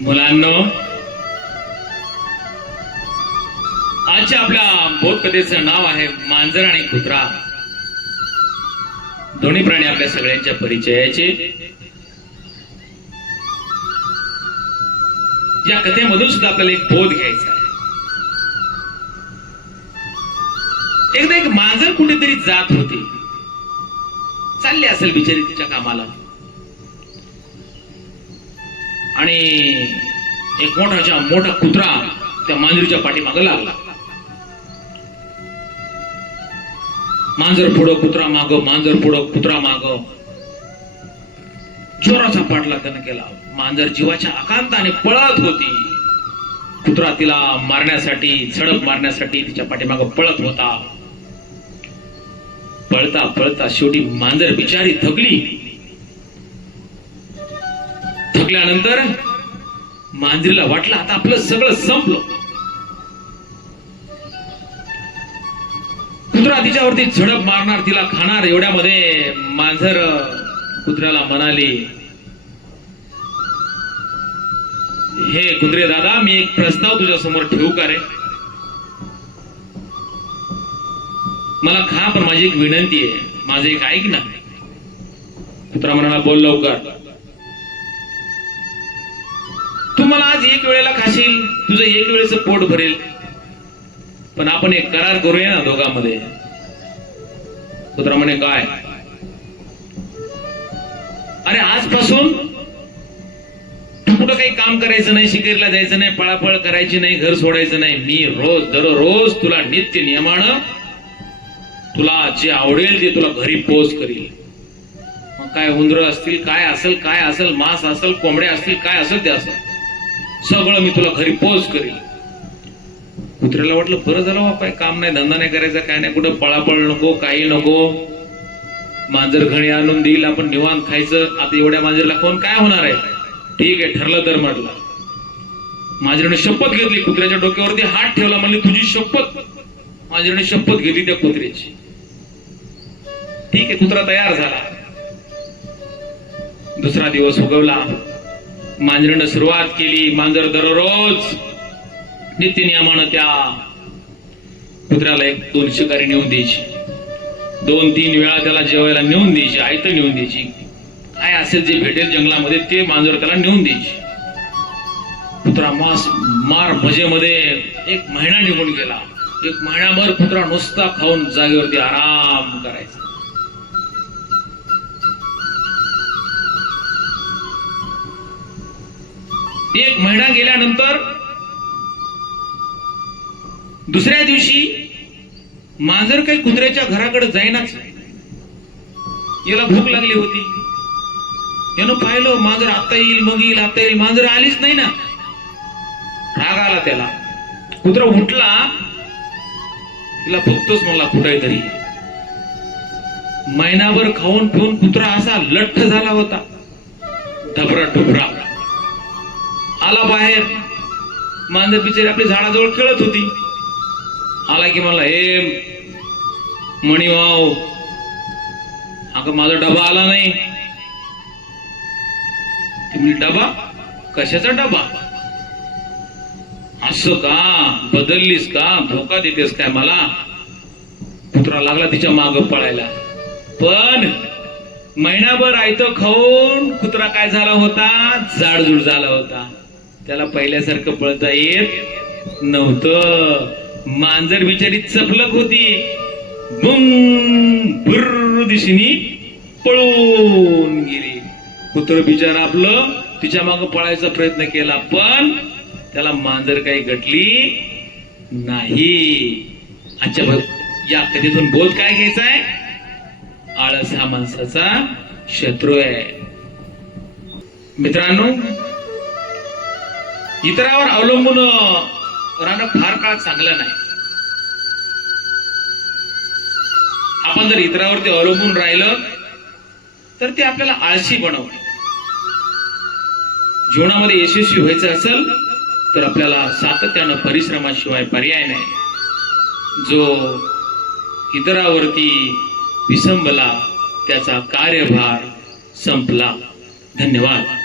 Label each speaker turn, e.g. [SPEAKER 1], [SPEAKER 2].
[SPEAKER 1] मुलांनो आजच्या आपल्या बोधकथेचं नाव आहे मांजर आणि कुत्रा. दोन्ही प्राणी आपल्या सगळ्यांच्या परिचयाचे. या कथेमधून सुद्धा आपल्याला एक बोध घ्यायचा आहे. एकदा एक मांजर कुठेतरी जात होती. चालली असेल बिचारी तिच्या कामाला. आणि एक मोठाच्या मोठा कुत्रा त्या मांजरीच्या पाठीमागं लागला. मांजर पुढं कुत्रा माग मांजर पुढं कुत्रा माग. जोराचा पाठला त्यानं केला. मांजर जीवाच्या आकांताने पळत होती. कुत्रा तिला मारण्यासाठी झडप मारण्यासाठी तिच्या पाठीमाग पळत होता. पळता पळता शेवटी मांजर बिचारी थकली. थकल्यानंतर मांजरीला वाटलं आता आपलं सगळं संपलं. कुत्रा तिच्यावरती झडप मारणार तिला खाणार एवढ्यामध्ये मांजर कुत्र्याला म्हणाली हे कुत्रे दादा मी एक प्रस्ताव तुझ्या समोर ठेवू का रे? मला खा पण माझी एक विनंती आहे. माझं एक ऐक ना. कुत्रा म्हणाला बोल लवकर. तू मला आज एक वेळेला खाशील तुझं एक वेळेच पोट भरेल. पण आपण एक करार करूया ना दोघांमध्ये. कुत्रा म्हणे काय? अरे आजपासून तू कुठं काही काम करायचं नाही शिकायला जायचं नाही पळापळ करायची नाही घर सोडायचं नाही. मी रोज दररोज तुला नित्य नियमानं तुला जे आवडेल ते तुला घरी पोच करील मग काय उंदर असतील काय असेल काय असेल मांस असेल कोंबड्या असतील काय असेल ते असेल. सगळं मी तुला घरी पोच करील कुत्र्याला वाटलं बरं झालं बापा काम नाही धंदा नाही करायचा काय नाही कुठं पळापळ नको काही नको. मांजर घणी आणून देईल आपण निवांत खायचं. आता एवढ्या मांजरला कोण काय होणार आहे? ठीक आहे ठरलं तर म्हटलं. मांजरीने शपथ घेतली कुत्र्याच्या डोक्यावरती हात ठेवला म्हणली तुझी शपथ. मांजरीने शपथ घेतली त्या कुत्र्याची. ठीक आहे कुत्रा तयार झाला. दुसरा दिवस उगवला. मांजरीनं सुरुवात केली. मांजर दररोज नित्यनियमानं त्या कुत्र्याला एक दोन शिकारी नेऊन द्यायची. दोन तीन वेळा त्याला जेवायला नेऊन द्यायची. आयत नेऊन द्यायची. काय असेल जे भेटेल जंगलामध्ये ते मांजर त्याला नेऊन द्यायची. कुत्रा मास मार मजेमध्ये एक महिना निघून गेला. एक महिनाभर कुत्रा नुसता खाऊन जागेवरती आराम करायचा. एक महिना गेल्यानंतर दुसऱ्या दिवशी मांजर काही कुत्र्याच्या घराकडे जाईनाच. याला भूक लागली होती. यानं पाहिलं मांजर आता येईल मग येईल आता येईल. मांजर आलीच नाही ना. राग आला त्याला. कुत्रा उठला. तिला बघतोच मला कुठे तरी. महिनाभर खाऊन पिऊन कुत्रा असा लठ्ठ झाला होता. ढबरा ढुबरा आला बाहेर. मांजर बिचारी आपली झाडाजवळ खेळत होती. आला की मला हे मणिवाव अगं माझा डबा आला नाही. तुम्ही डबा? कशाचा डबा? असं का? बदललीस का? धोका देतेस काय मला? कुत्रा लागला तिच्या माग पळायला. पण महिनाभर आयत खाऊन कुत्रा काय झाला होता? जाडजूड झाला होता. त्याला पहिल्यासारखं पळता येत नव्हतं. मांजर बिचारी चपलक होती. बुम दिशेनी पळून गेली. कुत्र बिचार आपलं तिच्या माग पळायचा प्रयत्न केला पण त्याला मांजर काही गटली नाही. अच्छा या कथेतून बोध काय घ्यायचा आहे? आळस हा माणसाचा शत्रू आहे. मित्रांनो इतरावर अवलंबून राहणं फार काळ चांगलं नाही. आपण जर इतरावरती अवलंबून राहिलं तर ते आपल्याला आळशी बनवत. जीवनामध्ये यशस्वी व्हायचं असेल तर आपल्याला सातत्यानं परिश्रमाशिवाय पर्याय नाही. जो इतरावरती विसंबला त्याचा कार्यभार संपला. धन्यवाद.